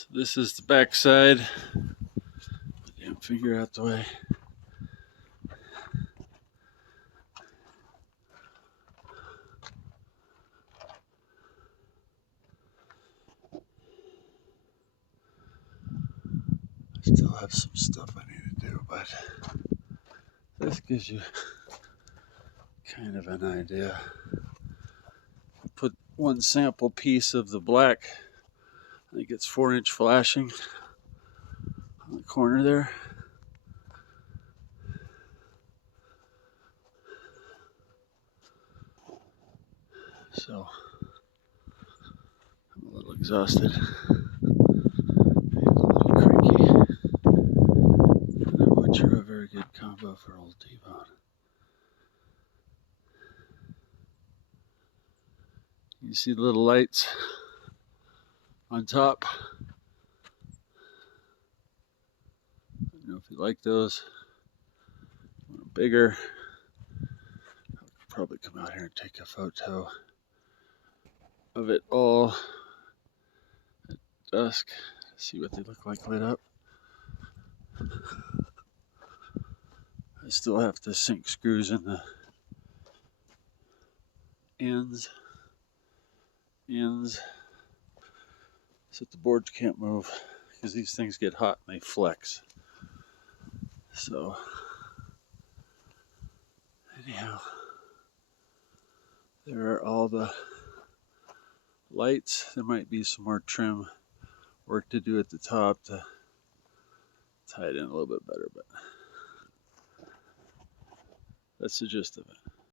So this is the back side. Damn finger out the way. I still have some stuff I need to do, but this gives you kind of an idea. Put one sample piece of the black. I think it's 4-inch flashing on the corner there. So I'm a little exhausted and a little cranky. Which are a very good combo for old T-Bone. You see the little lights on top. I don't know if you like those. Bigger. I'll probably come out here and take a photo of it all at dusk. See what they look like lit up. I still have to sink screws in the ends so the boards can't move because these things get hot and they flex. So anyhow, there are all the lights. There might be some more trim work to do at the top to tie it in a little bit better, but that's the gist of it.